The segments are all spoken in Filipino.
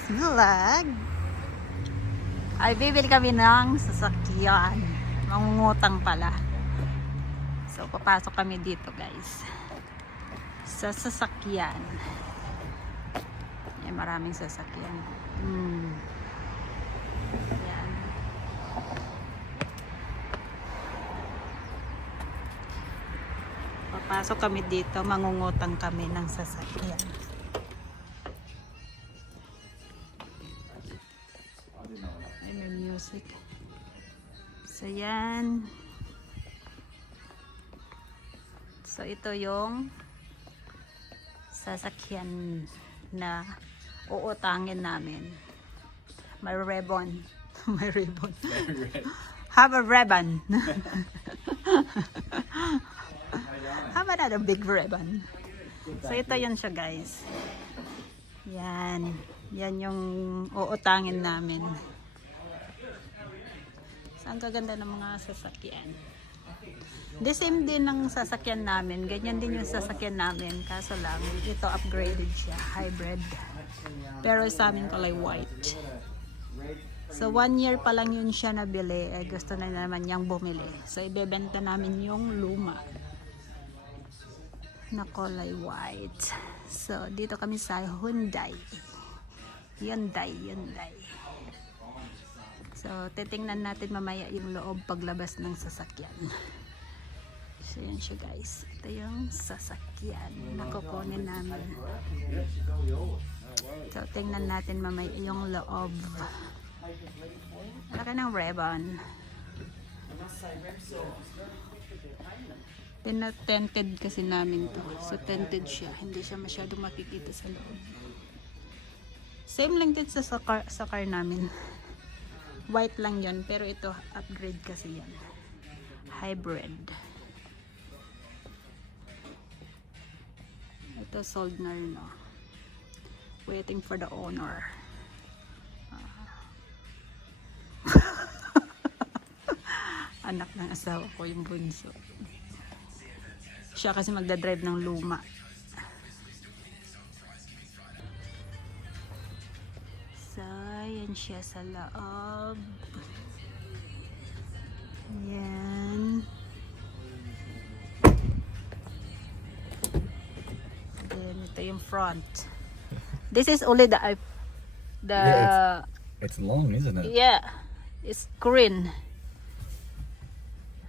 today's vlog ay bibili kami ng sasakyan. Mangungutang pala. So papasok kami dito guys sa sasakyan. Ay, maraming sasakyan. Yan. Papasok kami dito, mangungutang kami ng sasakyan. Ay, may music. So yan. So ito yung sasakyan na uutangin namin. May ribbon. May ribbon. Have a ribbon. Have another big ribbon. So ito yun siya guys. Yan. Yan yung uutangin namin. So ang gaganda ng mga sasakyan. The same din ng sasakyan namin. Ganyan din yung sasakyan namin. Kaso lang, ito upgraded siya. Hybrid. Pero sa amin kulay white. So 1 year pa lang yun siya nabili. Eh, gusto na naman niyang bumili. So ibebenta namin yung luma na kulay white. So dito kami sa Hyundai. So titingnan natin mamaya yung loob paglabas ng sasakyan. So yan siya guys. Ito yung sasakyan na kukunin namin. So tingnan natin mamaya yung loob. Laki ng ribbon. Tinted kasi namin to. So tinted siya. Hindi siya masyadong makikita sa loob. Same lang din sa car namin. White lang yan. Pero ito upgrade kasi yan. Hybrid. Ito sold na rin. Oh. Waiting for the owner. Anak ng asawa ko yung bunso. Siya kasi magdadrive ng luma. So, yan siya sa loob. Yan. Then, ito yung front. This is only Yeah, it's long, isn't it? yeah, it's green.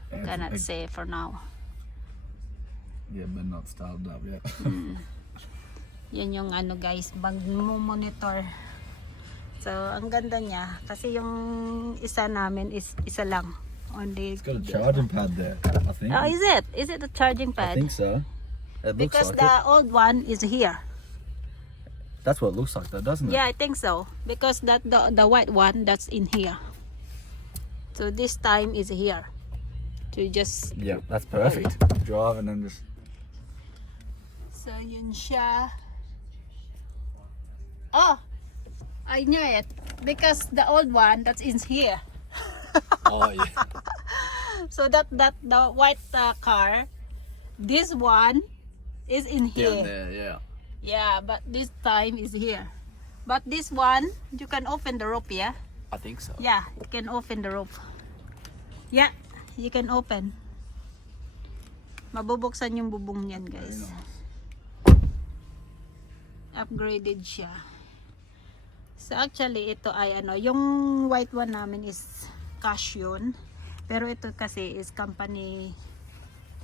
Yeah, Cannot say for now. Yeah, but not started up yet. Yan yung ano guys, mag-monitor. So, ang ganda niya. Kasi yung isa namin is isa lang. Only It's got a charging pad there, I think. Oh, is it? Is it the charging I pad? think so. It looks Because like the it. old one is here. That's what it looks like though, doesn't it? Yeah, I think so. Because that the white one, that's in here. So this time is here. So just... Yeah, that's perfect. Drive and then just... So yun siya. Oh! I knew it. Because the old one, that's in here. Oh, yeah. So the white car, this one is in here. Down there, yeah. Yeah, but this time is here. But this one, you can open the rope, yeah? I think so. Yeah, you can open the rope. Yeah, you can open. Mabubuksan yung bubong niyan, Very guys. nice. Upgraded siya. So actually, ito ay ano, yung white one namin is cash yun. Pero ito kasi is company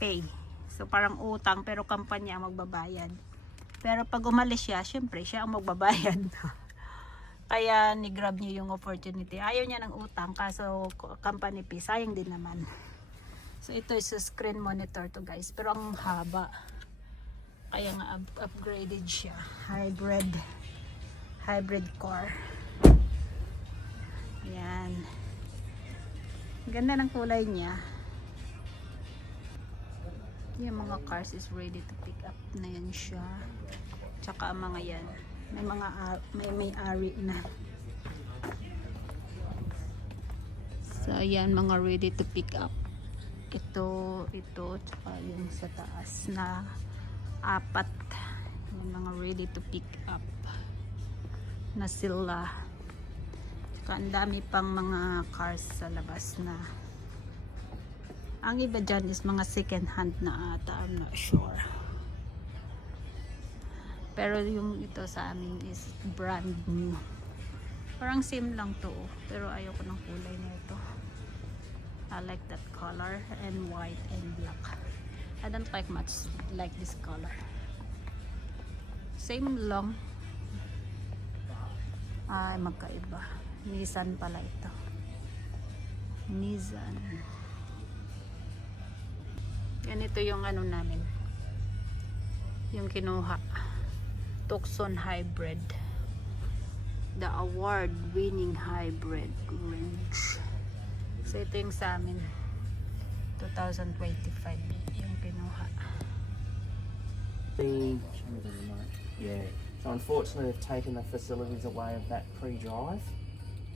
pay. So parang utang pero kampanya ang magbabayad. Pero pag umalis siya, syempre siya ang magbabayad. Kaya ni-grab niya yung opportunity. Ayaw niya ng utang kaso company fee, sayang din naman. So ito is a screen monitor to guys. Pero ang haba. Kaya nga upgraded siya. Hybrid car. Yan. Ganda ng kulay niya. Yung mga cars is ready to pick up na yan siya. Tsaka ang mga yan. May mga may-ari na. So ayan, mga ready to pick up. Ito, tsaka yung sa taas na 4. Yung mga ready to pick up. na sila. Tsaka ang dami pang mga cars sa labas na. Ang iba dyan is mga second hand na ata. I'm not sure. Pero yung ito sa amin is brand new. Parang same lang to. Pero ayoko ng kulay na ito. I like that color and white and black. I don't like much like this color. Same lang. Ay, magkaiba. Nissan pala ito. Nissan. Yan, ito yung ano namin. Yung kinuha. Tucson Hybrid. The award-winning hybrid range. So, ito yung sa amin. 2025 yung kinuha. Yeah. So unfortunately, they've taken the facilities away of that pre-drive,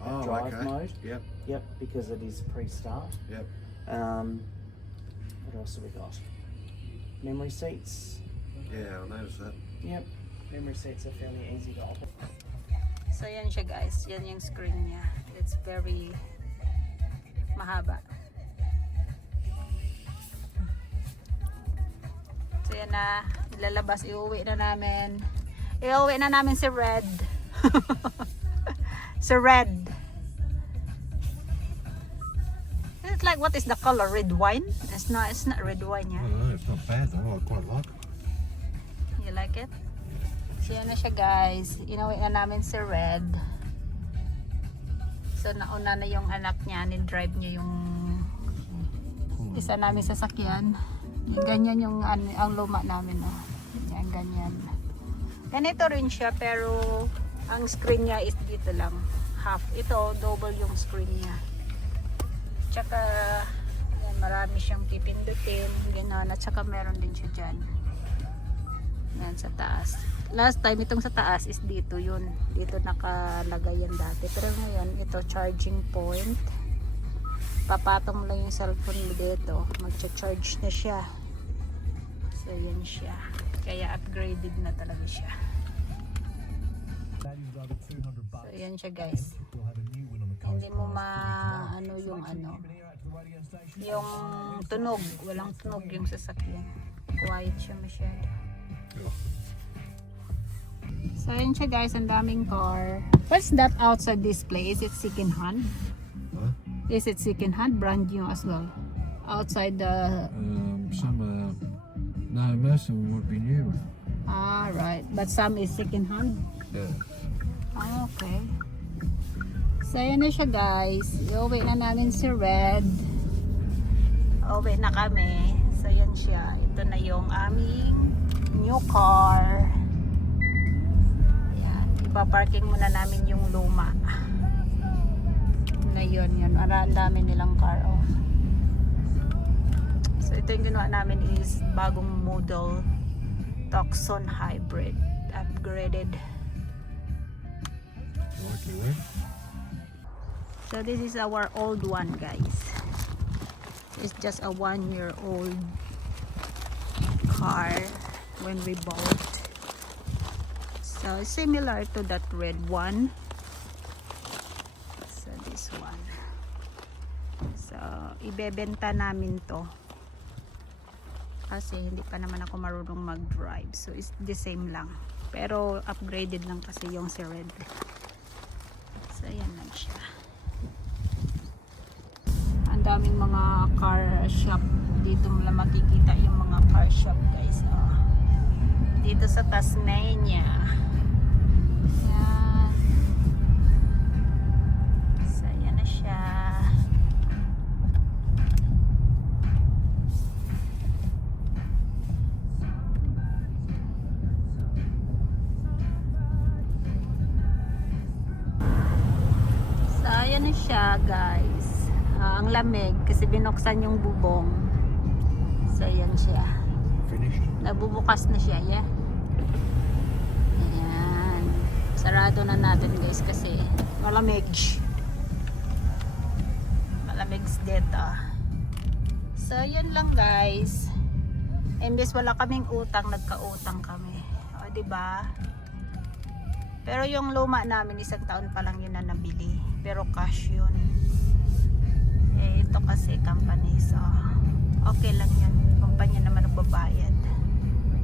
Oh, drive okay. mode. Yep, Yep, because it is pre-start. yep. What else have we got? Memory seats. Yeah, I noticed that. Yep, memory seats are fairly easy to open. So, yan siya guys. Yan yung screen niya. It's very mahaba. So, yan na. Ilalabas. Iuwi na namin. Iuwi na namin si Red. Si Red. It's like, what is the color? Red wine? It's not red wine, I yeah. don't know, it's not bad though, I quite like it. You like it? So, yan na siya guys. Inuwi na namin si Red. So, nauna na yung anak niya. Ni-drive niya yung isa namin sasakyan. Ganyan yung ang luma namin. Oh. Yan, ganyan. Ganito rin siya pero ang screen niya is dito lang. Half. Ito, double yung screen niya. Tsaka, yan, marami siyang pipindutin. Ganyan. At tsaka meron din siya dyan. Yan, sa taas. Last time, itong sa taas is dito yun. Dito nakalagay yan dati. Pero ngayon, ito charging point. Papatong lang yung cellphone mo dito. Magcha-charge na siya. So, yan siya. Kaya upgraded na talaga siya. So, yan siya guys. Hindi mo ano yung yung tunog. Walang tunog yung sasakyan. Quiet siya masyado. So, yun siya guys, ang daming car. What's that outside display? Is it second hand? Huh? Is it second hand? Brand new as well? Outside the... Some no, most of them would be new. Ah, right. But some is second hand? Yeah. Ah, okay. So, yun na siya guys. Iuwi na namin si Red. Uwi na kami. So, yan siya. Ito na yung aming new car. Ayan. Ipaparking muna namin yung luma. Na yun. Ang dami nilang car. Oh. So, ito yung ginawa namin is bagong model Tucson Hybrid. Upgraded. Like you went? So this is our old one guys. It's just a 1-year-old car when we bought. So similar to that red one. So this one. So ibebenta namin to. Kasi hindi pa naman ako marunong mag-drive. So it's the same lang. Pero upgraded lang kasi yung si Red. So ayan lang siya. Ang daming mga car shop dito mo lang makikita yung mga car shop guys. Oh. Dito sa Tasmania. Yan. So yan na siya. So yan na siya guys. Ang lamig kasi binuksan yung bubong. So yan siya. Finished. Nabubukas na siya, yeah. Ayan. Sarado na natin guys kasi malamig. Malamig dito. So yan lang guys. Imbes wala kaming utang, nagkautang kami. O diba? Pero yung luma namin, isang taon pa lang yun na nabili. Pero cash yun. Eh, ito kasi company, so okay lang yan. Kumpanya naman nagbabayad.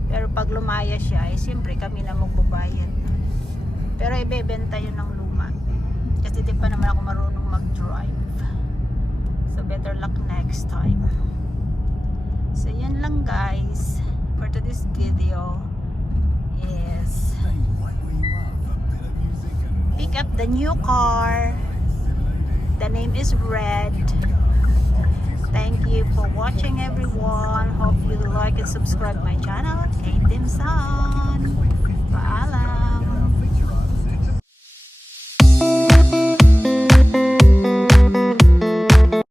Pero pag lumaya siya, eh, siyempre kami na magbabayad. Pero ibebenta yun ng luma. Kasi di pa naman ako marunong mag-drive. So better luck next time. So yan lang guys. For today's video is pick up the new car. The name is Red. Thank you for watching everyone. Hope you like and subscribe my channel. Kate Dimson. Paalam.